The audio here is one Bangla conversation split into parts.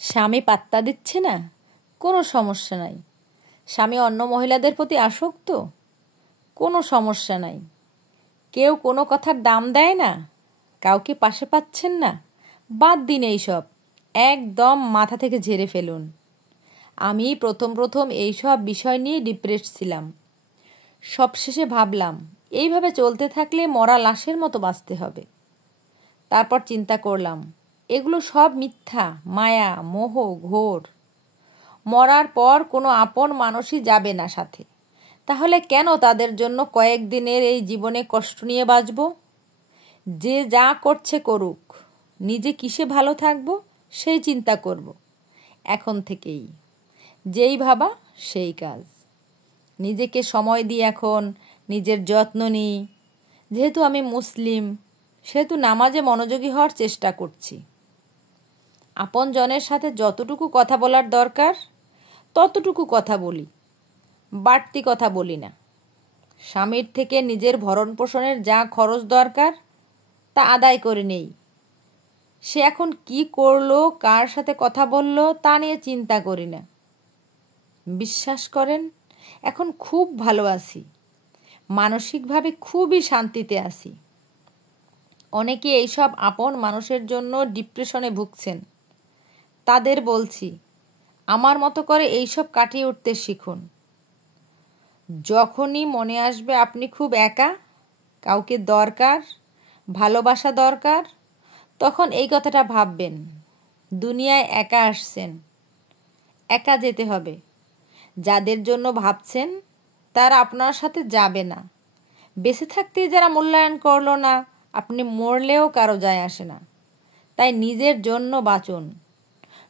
স্বামী পাত্তা দিচ্ছে না, কোনো সমস্যা নাই। স্বামী অন্য মহিলাদের প্রতি আসক্ত, কোনো সমস্যা নাই। কেউ কোনো কথার দাম দেয় না, কাউকে পাশে পাচ্ছেন না, বাদ দিন এইসব, একদম মাথা থেকে ঝেড়ে ফেলুন। আমি প্রথম এইসব বিষয় নিয়ে ডিপ্রেস ছিলাম। সবশেষে ভাবলাম এইভাবে চলতে থাকলে মরা লাশের মতো বাঁচতে হবে। তারপর চিন্তা করলাম এগুলো সব মিথ্যা, মায়া, মোহ, ঘোর। মরার পর কোনো আপন মানুষই যাবে না সাথে। তাহলে কেন তাদের জন্য কয়েকদিনের এই জীবনে কষ্ট নিয়ে বাঁচব? যে যা করছে করুক, নিজে কিসে ভালো থাকবো সেই চিন্তা করব এখন থেকেই। যেই ভাবা সেই কাজ। নিজেকে সময় দিই, এখন নিজের যত্ন নিই। যেহেতু আমি মুসলিম, সেহেতু নামাজে মনোযোগী হওয়ার চেষ্টা করছি। আপনজনের সাথে যতটুকু কথা বলার দরকার ততটুকু কথা বলি, বাড়তি কথা বলি না। স্বামীর থেকে নিজের ভরণ পোষণের যা খরচ দরকার তা আদায় করে নেই। সে এখন কি করলো, কার সাথে কথা বলল তা নিয়ে চিন্তা করি না। বিশ্বাস করেন, এখন খুব ভালো আছি, মানসিকভাবে খুবই শান্তিতে আছি। অনেকে এইসব আপন মানুষের জন্য ডিপ্রেশনে ভুগছেন। তাদের বলছি, আমার মতো করে এইসব কাটিয়ে উঠতে শিখুন। যখনই মনে আসবে আপনি খুব একা, কাউকে দরকার, ভালোবাসা দরকার, তখন এই কথাটা ভাববেন, দুনিয়ায় একা আসছেন, একা যেতে হবে। যাদের জন্য ভাবছেন তারা আপনার সাথে যাবে না। বেঁচে থাকতেই যারা মূল্যায়ন করলো না, আপনি মরলেও কারো যায় আসে না। তাই নিজের জন্য বাঁচুন।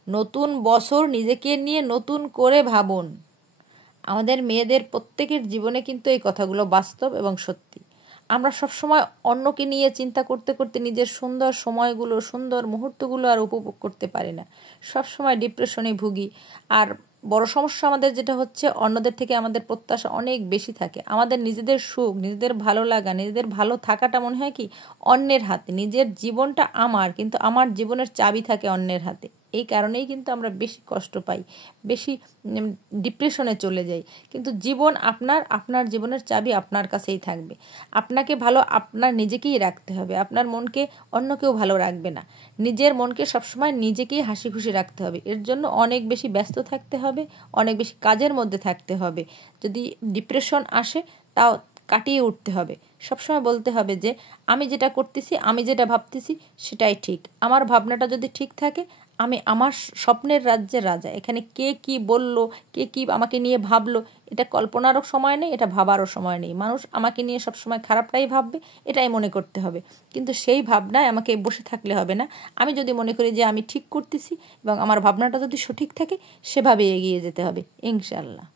নতুন বছর নিজেকে নিয়ে নতুন করে ভাবুন। আমাদের মেয়েদের প্রত্যেকের জীবনে কিন্তু এই কথাগুলো বাস্তব এবং সত্যি। আমরা সবসময় অন্যকে নিয়ে চিন্তা করতে করতে নিজের সুন্দর সময়গুলো, সুন্দর মুহূর্তগুলো আর উপভোগ করতে পারি না। সবসময় ডিপ্রেশনে ভুগি। আর বড় সমস্যা আমাদের যেটা হচ্ছে, অন্যদের থেকে আমাদের প্রত্যাশা অনেক বেশি থাকে। আমাদের নিজেদের সুখ, নিজেদের ভালো লাগা, নিজেদের ভালো থাকাটা মনে হয় কি অন্যের হাতে। নিজের জীবনটা আমার, কিন্তু আমার জীবনের চাবি থাকে অন্যের হাতে। এই কারণেই কিন্তু আমরা বেশি কষ্ট পাই, বেশি ডিপ্রেশনে চলে যাই। কিন্তু জীবন আপনার, আপনার জীবনের চাবি আপনার কাছেই থাকবে। আপনাকে ভালো আপনার নিজেকেই রাখতে হবে। আপনার মনকে অন্য কেউ ভালো রাখবে না। নিজের মনকে সবসময় নিজেকেই হাসি খুশি রাখতে হবে। এর জন্য অনেক বেশি ব্যস্ত থাকতে হবে, অনেক বেশি কাজের মধ্যে থাকতে হবে। যদি ডিপ্রেশন আসে তাও কাটিয়ে উঠতে হবে। সবসময় বলতে হবে যে আমি যেটা করতেছি, আমি যেটা ভাবতেছি সেটাই ঠিক। আমার ভাবনাটা যদি ঠিক থাকে, আমি আমার স্বপ্নের রাজ্যের রাজা। এখানে কে কি বলল, কে কি আমাকে নিয়ে ভাবলো, এটা কল্পনারও সময় নেই, এটা ভাবারও সময় নেই। মানুষ আমাকে নিয়ে সবসময় খারাপটাই ভাববে, এটাই মনে করতে হবে। কিন্তু সেই ভাবনায় আমাকে বসে থাকলে হবে না। আমি যদি মনে করি যে আমি ঠিক করতেছি এবং আমার ভাবনাটা যদি সঠিক থাকে, সেভাবে এগিয়ে যেতে হবে ইনশাআল্লাহ।